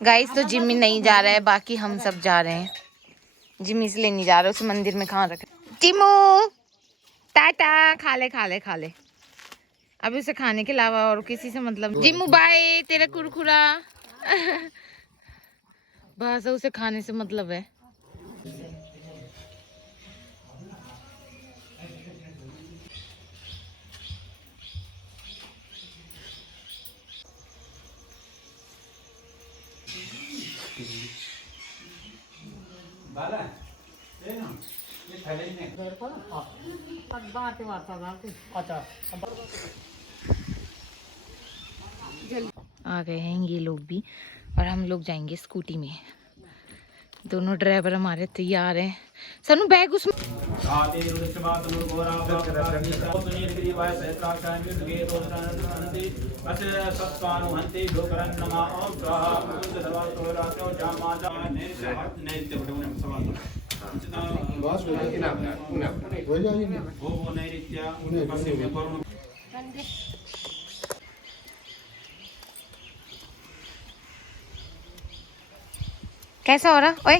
Guys तो जिम्मी नहीं जा रहा है, बाकी हम सब जा रहे हैं। जिम्मी इसलिए नहीं जा रहा, उसे मंदिर में कहाँ रखे। टिमू टाटा, खा ले खा ले खा ले। अभी उसे खाने के अलावा और किसी से मतलब। जिम्मू बाय, तेरा कुरकुरा। बस उसे खाने से मतलब है। आ गए हैं ये लोग भी, और हम लोग जाएंगे स्कूटी में। दोनों ड्राइवर हमारे तैयार हैं। सनु बैग उसमें। कैसा हो रहा ओए?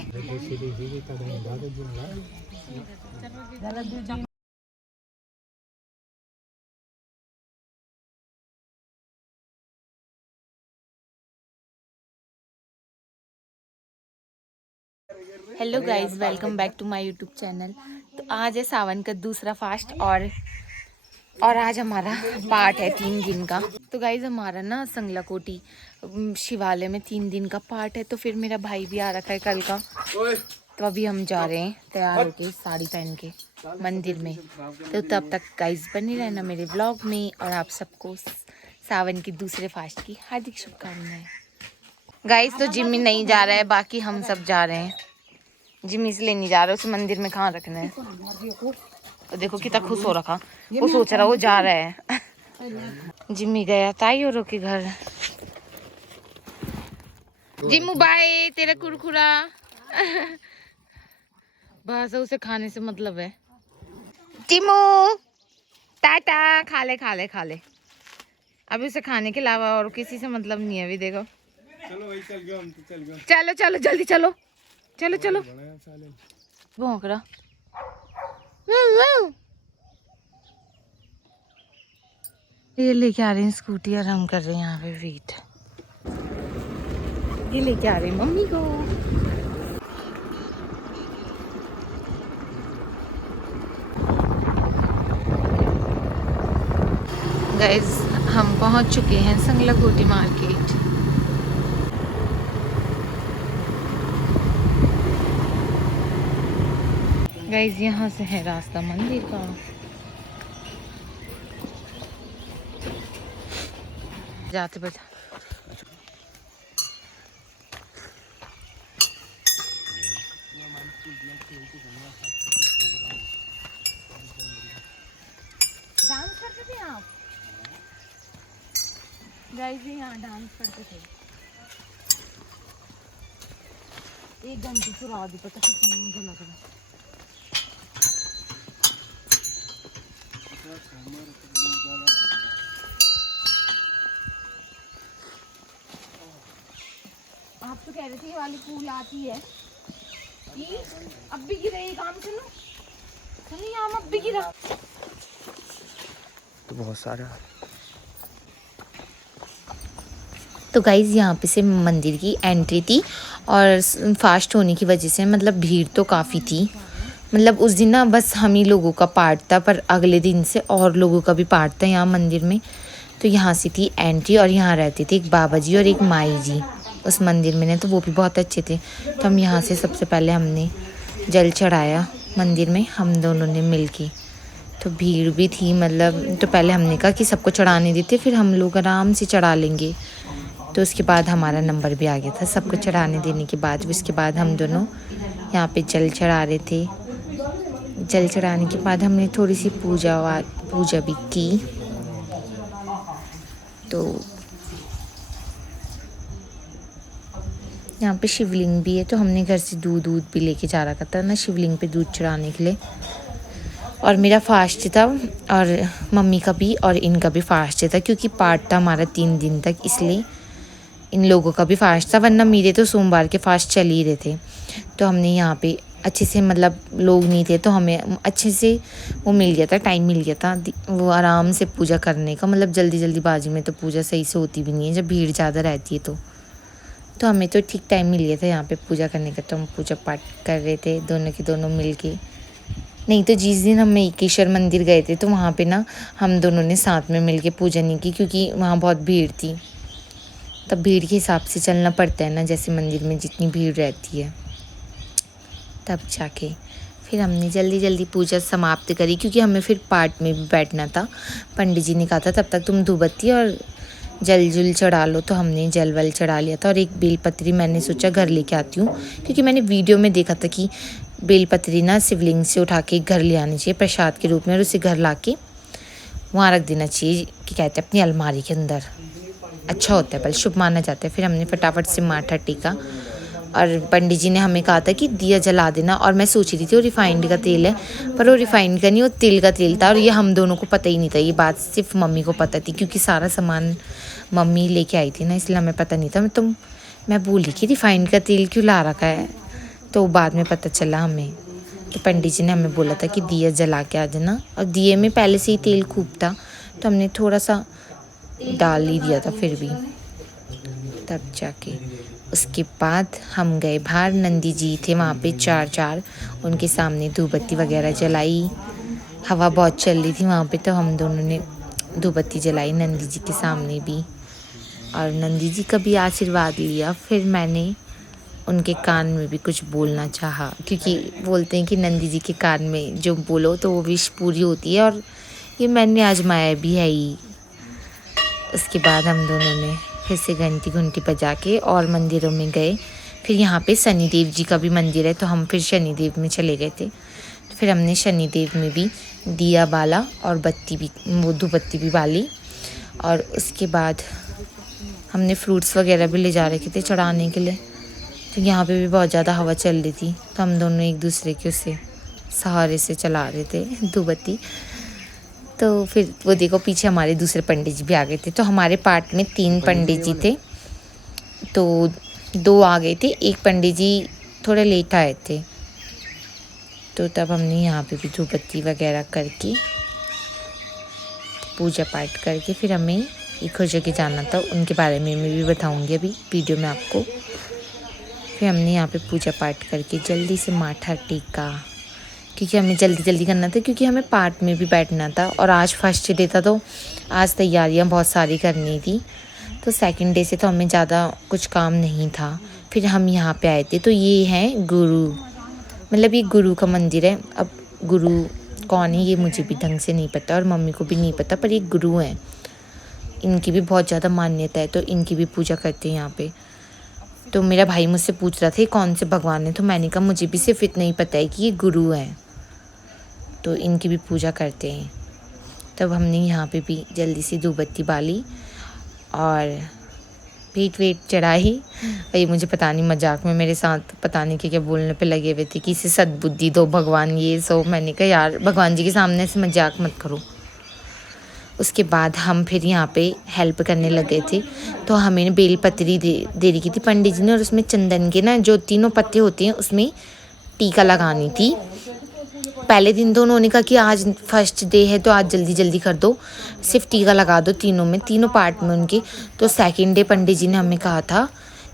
Hello guys, welcome back to my YouTube channel. तो आज है सावन का दूसरा फास्ट, और आज हमारा पाठ है 3 दिन का। तो गाइस हमारा ना संगलाकोटी शिवालय में 3 दिन का पाठ है। तो फिर मेरा भाई भी आ रखा है कल का, तो अभी हम जा रहे हैं तैयार होके साड़ी पहन के मंदिर में। तो तब तक गाइस बने रहना मेरे व्लॉग में, और आप सबको सावन की दूसरे फास्ट की हार्दिक शुभकामनाएं। गाइस तो जिम्मी नहीं जा रहा है, बाकी हम सब जा रहे हैं। जिम्मी इसलिए नहीं जा रहा, उसे मंदिर में कहाँ रखना है। तो देखो कितना खुश हो रखा, वो सोच रहा वो जा रहा है। जिम्मी गया ताई और के घर। जिम्मू बाय, तेरा कुरकुरा। बस उसे खाने से मतलब है। जिम्मू टाटा, खा ले खा ले खा ले। अभी उसे खाने के अलावा और किसी से मतलब नहीं है। अभी देखो, चलो चलो जल्दी चलो, चलो चलो। भौंक रहा। ये लेके आ रहे हैं स्कूटी, और हम कर रहे हैं यहाँ पे वेट। ये लेके आ रहे हैं मम्मी को। गाइस हम पहुंच चुके हैं संगलाकोटी मार्केट। गाइस यहाँ से है रास्ता मंदिर का। जाते बजा डांस करते थे आप। गाइस यहाँ डांस करते थे। 1 घंटे चुरा दी, पता कितनी मुझे लग रहा है। आप तो कह रहे थे ये वाली फूल आती है। ये अब भी गिरा, ये काम सुनो सुनिए, आम अब भी गिरा। तो बहुत सारा। तो गाइज़ यहाँ पे से मंदिर की एंट्री थी, और फास्ट होने की वजह से मतलब भीड़ तो काफ़ी थी। मतलब उस दिन ना बस हम ही लोगों का पार्ट था, पर अगले दिन से और लोगों का भी पार्ट था यहाँ मंदिर में। तो यहाँ से थी एंट्री, और यहाँ रहते थे एक बाबा जी और एक माई जी उस मंदिर में ने, तो वो भी बहुत अच्छे थे। तो हम यहाँ से सबसे पहले हमने जल चढ़ाया मंदिर में, हम दोनों ने मिल के। तो भीड़ भी थी मतलब, तो पहले हमने कहा कि सबको चढ़ाने देते, फिर हम लोग आराम से चढ़ा लेंगे। तो उसके बाद हमारा नंबर भी आ गया था सबको चढ़ाने देने के बाद। उसके बाद हम दोनों यहाँ पे जल चढ़ा रहे थे। जल चढ़ाने के बाद हमने थोड़ी सी पूजा भी की। तो यहाँ पे शिवलिंग भी है, तो हमने घर से दूध भी लेके जा रखा था ना शिवलिंग पे दूध चढ़ाने के लिए। और मेरा फास्ट था, और मम्मी का भी और इनका भी फास्ट था, क्योंकि पार्ट था हमारा 3 दिन तक, इसलिए इन लोगों का भी फास्ट था, वरना मेरे तो सोमवार के फास्ट चल ही रहे थे। तो हमने यहाँ पे अच्छे से, मतलब लोग नहीं थे तो हमें अच्छे से वो मिल गया था, टाइम मिल गया था वो आराम से पूजा करने का। मतलब जल्दी जल्दीबाजी में तो पूजा सही से होती भी नहीं है जब भीड़ ज़्यादा रहती है। तो हमें तो ठीक टाइम मिल गया था यहाँ पे पूजा करने का। तो हम पूजा पाठ कर रहे थे दोनों के दोनों मिल के। नहीं तो जिस दिन हम एकेश्वर मंदिर गए थे तो वहाँ पे ना हम दोनों ने साथ में मिल के पूजा नहीं की, क्योंकि वहाँ बहुत भीड़ थी। तब भीड़ के हिसाब से चलना पड़ता है ना, जैसे मंदिर में जितनी भीड़ रहती है। तब जाके फिर हमने जल्दी जल्दी पूजा समाप्त करी, क्योंकि हमें फिर पाठ में भी बैठना था। पंडित जी ने कहा था तब तक तुम धूपबत्ती और जल जुल चढ़ा लो। तो हमने जल वल चढ़ा लिया था, और एक बेलपत्री मैंने सोचा घर लेके आती हूँ, क्योंकि मैंने वीडियो में देखा था कि बेलपत्री ना शिवलिंग से उठा के घर ले आनी चाहिए प्रसाद के रूप में, और उसे घर ला के वहाँ रख देना चाहिए, कि कहते हैं अपनी अलमारी के अंदर, अच्छा होता है, बल शुभ माना जाता है। फिर हमने फटाफट से माथा टेका, और पंडित जी ने हमें कहा था कि दिया जला देना। और मैं सोच रही थी वो रिफाइंड का तेल है, पर वो रिफाइंड का नहीं, वो तिल का तेल था। और ये हम दोनों को पता ही नहीं था, ये बात सिर्फ मम्मी को पता थी, क्योंकि सारा सामान मम्मी लेके आई थी ना, इसलिए हमें पता नहीं था। मैं भूल रही कि रिफाइंड का तेल क्यों ला रखा है, तो बाद में पता चला हमें। तो पंडित जी ने हमें बोला था कि दिया जला के आ जाना, और दिए में पहले से ही तेल खूब था, तो हमने थोड़ा सा डाल ही दिया था फिर भी। तब जाके उसके बाद हम गए बाहर, नंदी जी थे वहाँ पे चार, उनके सामने धूपबत्ती वगैरह जलाई। हवा बहुत चल रही थी वहाँ पे, तो हम दोनों ने धूपबत्ती जलाई नंदी जी के सामने भी, और नंदी जी का भी आशीर्वाद लिया। फिर मैंने उनके कान में भी कुछ बोलना चाहा, क्योंकि बोलते हैं कि नंदी जी के कान में जो बोलो तो वो विश पूरी होती है, और ये मैंने आजमाया भी है ही। उसके बाद हम दोनों ने फिर से घंटी बजा के और मंदिरों में गए। फिर यहाँ पे शनिदेव जी का भी मंदिर है, तो हम फिर शनिदेव में चले गए थे। तो फिर हमने शनिदेव में भी दिया बाला और बत्ती भी, वो धूपबत्ती भी बाली। और उसके बाद हमने फ्रूट्स वगैरह भी ले जा रखे थे चढ़ाने के लिए। तो यहाँ पे भी बहुत ज़्यादा हवा चल रही थी, तो हम दोनों एक दूसरे के उससे सहारे से चला रहे थे धूपबत्ती। तो फिर वो देखो पीछे हमारे दूसरे पंडित जी भी आ गए थे। तो हमारे पार्ट में 3 पंडित जी थे, तो 2 आ गए थे, एक पंडित जी थोड़े लेट आए थे। तो तब हमने यहाँ पे भी धूपबत्ती वगैरह करके पूजा पाठ करके फिर हमें एक और जगह जाना था, उनके बारे में मैं भी बताऊँगी अभी वीडियो में आपको। फिर हमने यहाँ पे पूजा पाठ करके जल्दी से माथा टेका, क्योंकि हमें जल्दी जल्दी करना था, क्योंकि हमें पार्ट में भी बैठना था। और आज फर्स्ट डे था, तो आज तैयारियां बहुत सारी करनी थी। तो सेकंड डे से तो हमें ज़्यादा कुछ काम नहीं था। फिर हम यहाँ पे आए थे। तो ये हैं गुरु, मतलब ये गुरु का मंदिर है। अब गुरु कौन है ये मुझे भी ढंग से नहीं पता, और मम्मी को भी नहीं पता, पर ये गुरु हैं, इनकी भी बहुत ज़्यादा मान्यता है, तो इनकी भी पूजा करते हैं यहाँ पे। तो मेरा भाई मुझसे पूछ रहा था ये कौन से भगवान है, तो मैंने कहा मुझे भी सिर्फ इतना ही पता है कि ये गुरु हैं, तो इनकी भी पूजा करते हैं। तब हमने यहाँ पे भी जल्दी से धूपबत्ती बाली और वेट चढ़ाई। भाई मुझे पता नहीं मजाक में मेरे साथ पता नहीं क्या बोलने पे लगे हुए थे कि इसे सद्बुद्धि दो भगवान, ये सो। मैंने कहा यार भगवान जी के सामने से मजाक मत करो। उसके बाद हम फिर यहाँ पे हेल्प करने लगे थे। तो हमें बेलपत्री दे रही थी पंडित जी ने, और उसमें चंदन के ना जो 3 पत्ते होते हैं उसमें टीका लगानी थी। पहले दिन तो उन्होंने कहा कि आज फर्स्ट डे है तो आज जल्दी जल्दी कर दो, सिर्फ टीका लगा दो तीनों में, 3 पार्ट में उनके। तो सेकंड डे पंडित जी ने हमें कहा था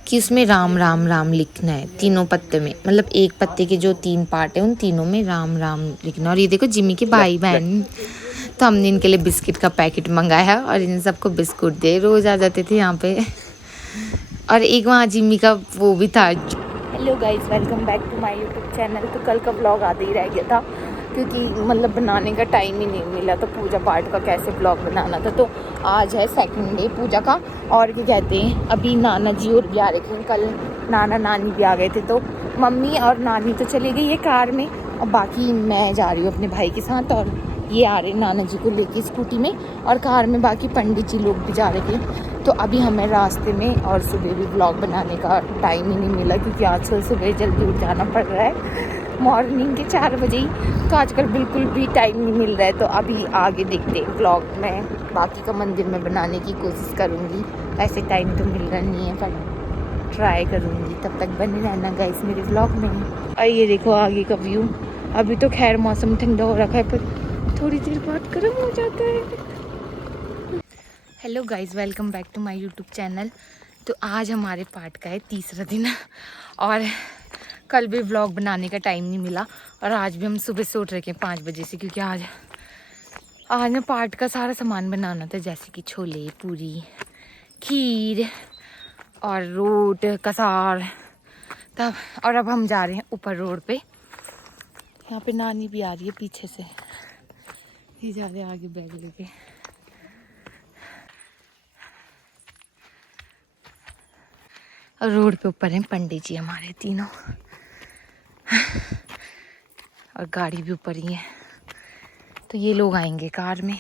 कि उसमें राम राम राम लिखना है 3 पत्ते में, मतलब एक पत्ते के जो 3 पार्ट है उन तीनों में राम राम लिखना। और ये देखो जिमी के भाई बहन, तो हमने इनके लिए बिस्किट का पैकेट मंगाया और इन सबको बिस्कुट दे, रोज़ आ जाते थे यहाँ पे। और एक वहाँ जिमी का वो भी था। Hello guys, welcome back to my YouTube channel. तो कल का ब्लॉग आते ही रह गया था, क्योंकि मतलब बनाने का टाइम ही नहीं मिला, तो पूजा पाठ का कैसे ब्लॉग बनाना था। तो आज है सेकंड डे पूजा का, और क्या कहते हैं अभी नाना जी और भी आ रहे थे, कल नाना नानी भी आ गए थे। तो मम्मी और नानी तो चली गई है कार में, और बाकी मैं जा रही हूँ अपने भाई के साथ, और ये आ रहे नाना जी को लेके स्कूटी में, और कार में बाकी पंडित जी लोग भी जा रहे थे। तो अभी हमें रास्ते में और सुबह भी व्लॉग बनाने का टाइम ही नहीं मिला क्योंकि आजकल सुबह जल्दी उठ जाना पड़ रहा है, मॉर्निंग के 4 बजे ही। तो आजकल बिल्कुल भी टाइम नहीं मिल रहा है। तो अभी आगे देखते हैं व्लॉग में बाकी का मंदिर में बनाने की कोशिश करूँगी। ऐसे टाइम तो मिल रहा नहीं है पर ट्राई करूँगी। तब तक बने रहना गाइस मेरे व्लॉग में। और ये देखो आगे का व्यू। अभी तो खैर मौसम ठंडा हो रखा है पर थोड़ी देर बाद गर्म हो जाता है। Hello guys, welcome back to my YouTube channel. तो आज हमारे पार्ट का है तीसरा दिन और कल भी व्लॉग बनाने का टाइम नहीं मिला और आज भी हम सुबह से उठ रखे हैं 5 बजे से क्योंकि आज ना पार्ट का सारा सामान बनाना था, जैसे कि छोले, पूरी, खीर और रोट, कसार तब। और अब हम जा रहे हैं ऊपर रोड पे। यहाँ पे नानी भी आ रही है पीछे से, ये जा रहे हैं आगे बैग लेके। और रोड पे ऊपर हैं पंडित जी हमारे तीनों और गाड़ी भी ऊपर ही है। तो ये लोग आएंगे कार में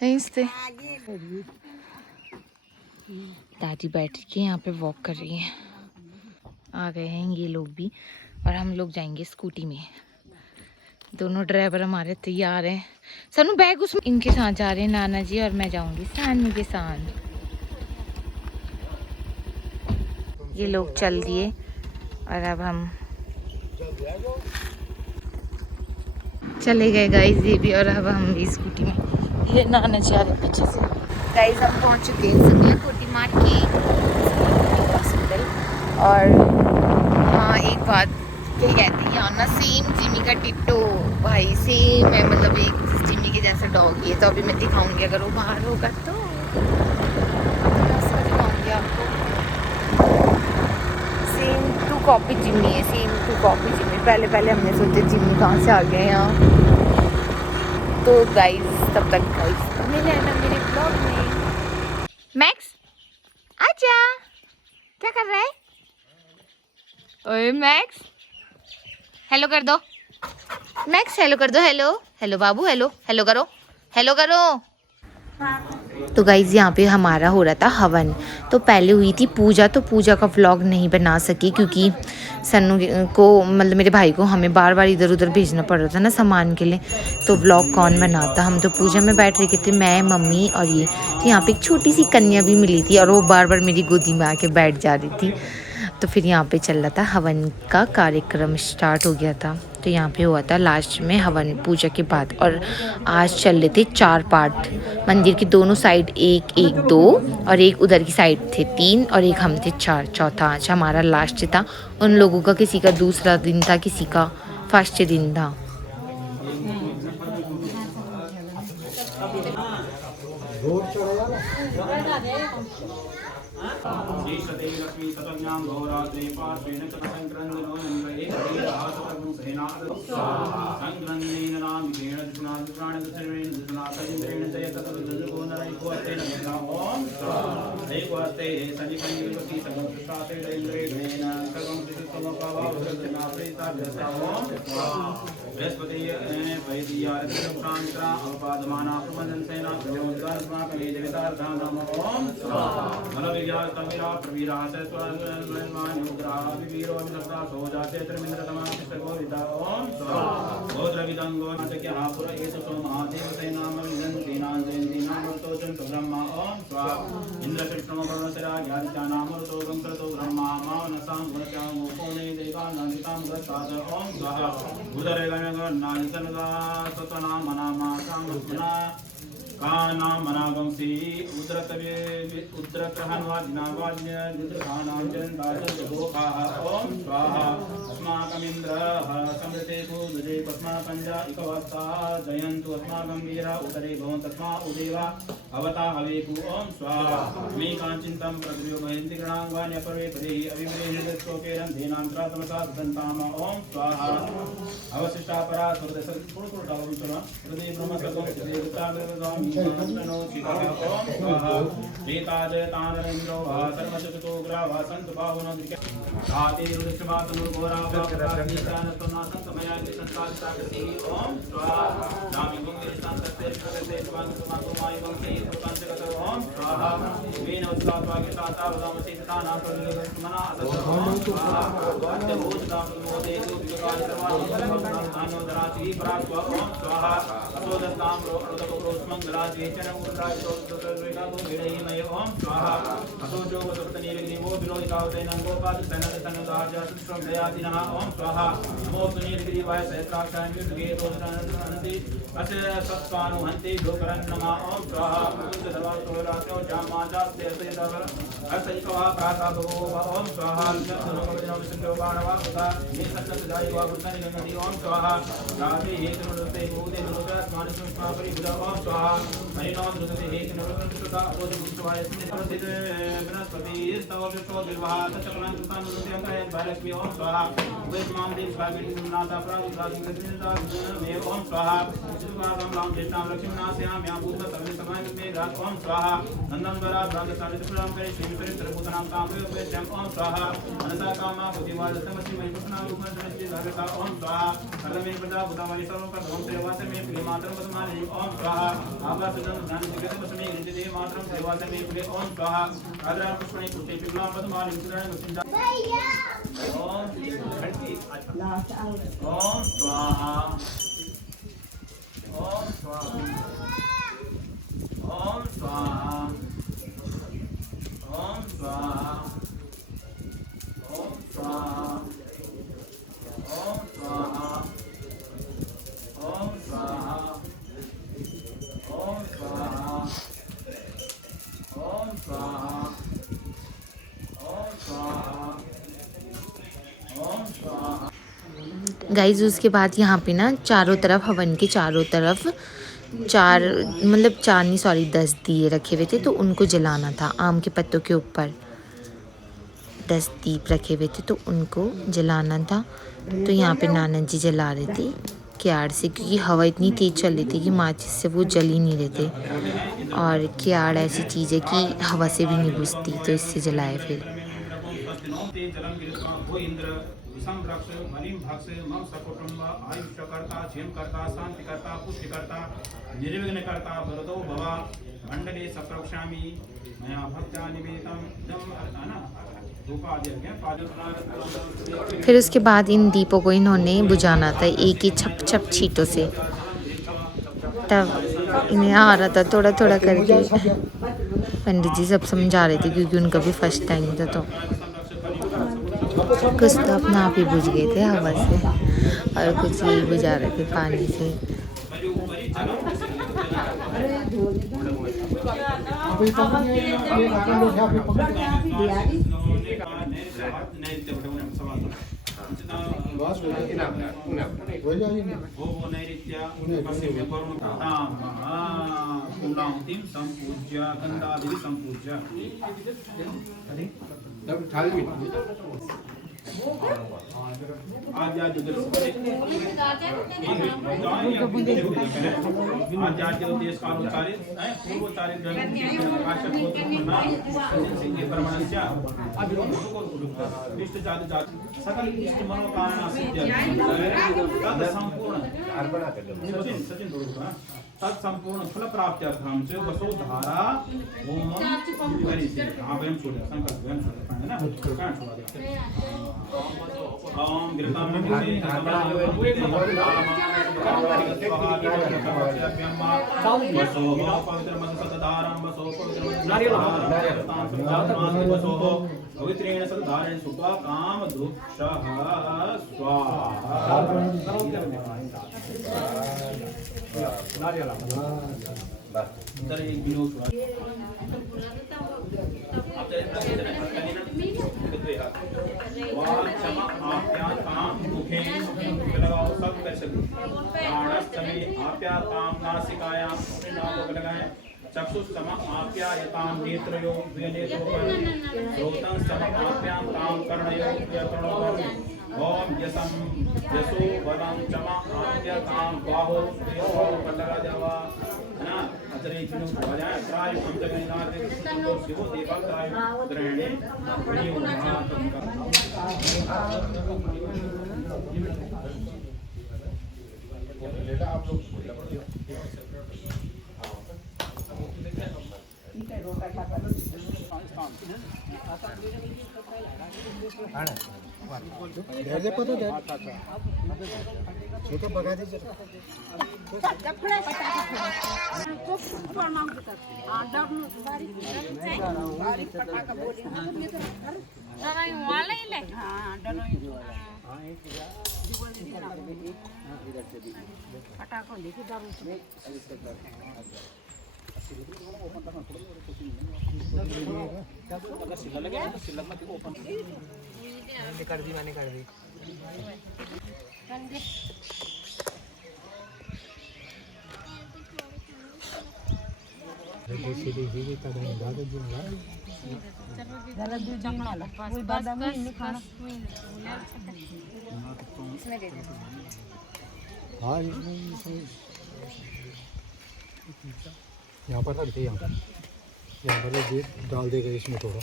से। दादी बैठ के यहाँ पे वॉक कर रही हैं। आ गए हैं ये लोग भी और हम लोग जाएंगे स्कूटी में। दोनों ड्राइवर हमारे तैयार हैं। सनु बैग उसमें। इनके साथ जा रहे हैं नाना जी और मैं जाऊंगी सानू के साथ। ये लोग चल दिए और अब हम चले गए गाइस ये भी। और अब हम भी स्कूटी में। ये नाना जी आ रहे पीछे से। गाइस हम पहुंच चुके हैं सुनिया कोटी मार्केट हॉस्पिटल। और हाँ एक बात क्या कहते हैं यहाँ ना सेम जिमी का टिट्टो भाई सेम है, मतलब एक जिमी के जैसा डॉग ही है। तो अभी मैं दिखाऊंगी अगर वो बाहर होगा तो दिखाऊंगी आपको। सेम टू कॉपी जिमी है, सेम टू कॉपी जिमी। पहले हमने सोचे जिमी कहाँ से आ गए यहाँ। तो गाइस तब तक गाइस बने रहना मेरे ब्लॉग में। मैक्स आजा, क्या कर रहा है? ओए मैक्स हेलो कर दो। मैक्स हेलो कर दो। हेलो हेलो बाबू, हेलो हेलो करो, हेलो करो। तो गाइज़ यहाँ पे हमारा हो रहा था हवन। तो पहले हुई थी पूजा, तो पूजा का व्लॉग नहीं बना सकी क्योंकि सन्नू को मतलब मेरे भाई को हमें बार बार इधर उधर भेजना पड़ रहा था ना सामान के लिए। तो व्लॉग कौन बनाता। हम तो पूजा में बैठ रहे थे, मैं, मम्मी और ये। तो यहाँ पे एक छोटी सी कन्या भी मिली थी और वो बार बार मेरी गोदी में आके बैठ जा रही थी। तो फिर यहाँ पे चल रहा था हवन का कार्यक्रम स्टार्ट हो गया था। तो यहाँ पे हुआ था लास्ट में हवन पूजा के बाद। और आज चल रहे थे 4 पार्ट मंदिर की दोनों साइड, एक 2 और एक उधर की साइड थे 3 और एक हम थे 4। चौथा आज हमारा लास्ट था। उन लोगों का किसी का दूसरा दिन था, किसी का फर्स्ट दिन था। कानामनागंसी उद्रक्रहन्वाजिनावाज्ञानाजन्दाजोखाः ओम स्वाहा अस्माकमिन्द्रः समृतेषु दुजे पस्मा पंजा इकवत्ता जयन्तु अस्माकं वीरा उदरे भवन्तस्मा उदेवा अवता हवेकु ओम स्वाहा मे काञ्चिन्तं प्रद्यो महेन्ति गणाङ्गान्यपर्वे पदेहि अविमृहेन्द्रस्तोकेरं धेनान्तरा तमसा दन्ताम ओम स्वाहा अवशिष्टा परा सुरदसत्पुरुषोडावंसना हृदय ब्रह्मसर्गं देवताग्रगामि नो चिता ओम स्वाहा वेताजय तानरेन्द्रो वा सर्वशक्तो वासंत बाहुनो दिके आदि रुद्रवात नुगोरा बापादि ज्ञान तनासं तमया संसार सागति ओम स्वाहा नामि गुंगे संतते प्रगते स्वांग समागो माय वंशे पंचगत ओम स्वाहा वेन उत्सात्वा के साता वदाम से स्थाना प्रलय मना ओम स्वाहा वाद्य भूत दाम मोदे जो विकार सर्वान धानो दराति प्रास्व ओम स्वाहा असोदस्ताम रोदक रोस्मं दराति वेचन उद्राय तो दुर्वेगा गो गिरहि मय ओम स्वाहा असोजो वसुतने निवो विलोहितावते नंगोपाद सनद सनदाज सुश्रम दयादिनः ओम स्वाहा नमो सुनीलगिरिवाय सहस्राक्षाय युगे दोषानंति अस्य सत्त्वानुहन्ति लोकरन् नमः ओम स्वाहा मुकुन्द दवातोरात्यो जामाजास्ते सेदवर असैकवा प्राता भगो ओम स्वाहा नमोगमनो विसंगवाणवा उदा निसत्तदाय वा गुणनि गंगनि ओम स्वाहा राधे हेतुनुते भूते नुरत मानसुष्मा परिबुध ओम स्वाहा मनिनो नुते हेतुनुते सुता अबोधि मुक्तवाय स्थित बृहस्पति स्तव विष्णु विवाह चक्रं कृतानुते अंगयन भारलक्ष्मी ओम स्वाहा वेदमाम देव स्वामी नाथा प्रादुरादि कृष्णता मे ओम स्वाहा सुभागम राम जयनाम लक्ष्मीनाथयाम या भूत सर्वे समय में रात ओम स्वाहा नंदन वरा भ्रांत सारे प्रणाम करे श्री चरित्र भूतनाम काम वे जम ओम स्वाहा अनसा कामा बुद्धिवाद तमसि में कृष्णा रूप दृष्टि धारका ओम स्वाहा कर्मे प्रजा बुधावाली सर्व पर ओम सेवास में प्रिय मातरम पद्मानि ओम स्वाहा आकाश जन ज्ञान जगत बसमे हृदय मातरम सेवास में प्रिय ओम स्वाहा आदरा पुष्पणि पुष्पे पिबला पद्मानि विचरण मुसिंदा ओम घंटी ओम स्वाहा ओम स्वाहा ओम स्वाहा ओम स्वाहा ओम स्वाहा ओम स्वाहा ओम स्वाहा ओम स्वाहा ओम स्वाहा ओम स्वाहा ओम स्वाहा। गाइज उसके बाद यहाँ पे ना चारों तरफ हवन के चारों तरफ चार मतलब चार नहीं सॉरी 10 दिए रखे हुए थे, तो उनको जलाना था। आम के पत्तों के ऊपर 10 दीप रखे हुए थे तो उनको जलाना था। तो यहाँ पे नानद जी जला रहे थे क्यार से, क्योंकि हवा इतनी तेज़ चल रही थी कि माचिस से वो जल ही नहीं रहे थे। और क्यार ऐसी चीज़ है कि हवा से भी नहीं बुझती, तो इससे जलाए फिर। संरक्ष बलिम भक्ष मम सकुटुंब आयुष्यकर्ता क्षेमकर्ता शांतिकर्ता पुष्टिकर्ता निर्विघ्नकर्ता वरदो भवा मंडले सप्रक्षामि मया भक्त्या निवेदितं फिर उसके बाद इन दीपों को इन्होंने बुझाना था एक ही छप छप छींटों से। तब इन्हें आ रहा था थोड़ा थोड़ा करके। पंडित जी सब समझा रहे थे क्योंकि उनका भी फर्स्ट टाइम था, तो कुछ तो अपना आप ही बुझ गए थे हवा से और कुछ ये बुझा रहे थे पानी से। सकल इष्ट मनोकामना तत्संपूर्ण फल प्राप्त्यर्थम च वसुधारा ओम हरि से वयम छोड़ संकल्प वयम छोड़ ना कहां छोड़ दिया ओम गिरताम पवित्रेण सदारेण सुपा काम दुक्षः स्वाहा इधर एक विनोद चक्षुस्तम आप्यायतां नेत्रयो श्रोतं स्तम आप्यां तां कर्णयो ओम यशं यशो बलं चम आप्यतां बाहो पल्लवा है ना अतिरिक्तं भोजाय त्राय पंचगणिनाथ सुंदर शिवो देवा त्राय ग्रहणे बेटा आप लोग बघा दे मैंने कर दी हाँ यहाँ पर रख दे यहाँ पर डाल देगा इसमें थोड़ा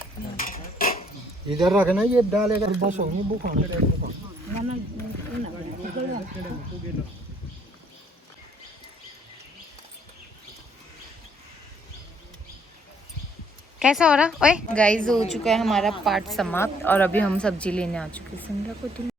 इधर रखना ये डालेगा बस होगी वो खाने कैसा हो रहा? ओए गाइस, हो चुका है हमारा पार्ट समाप्त और अभी हम सब्जी लेने आ चुके हैं।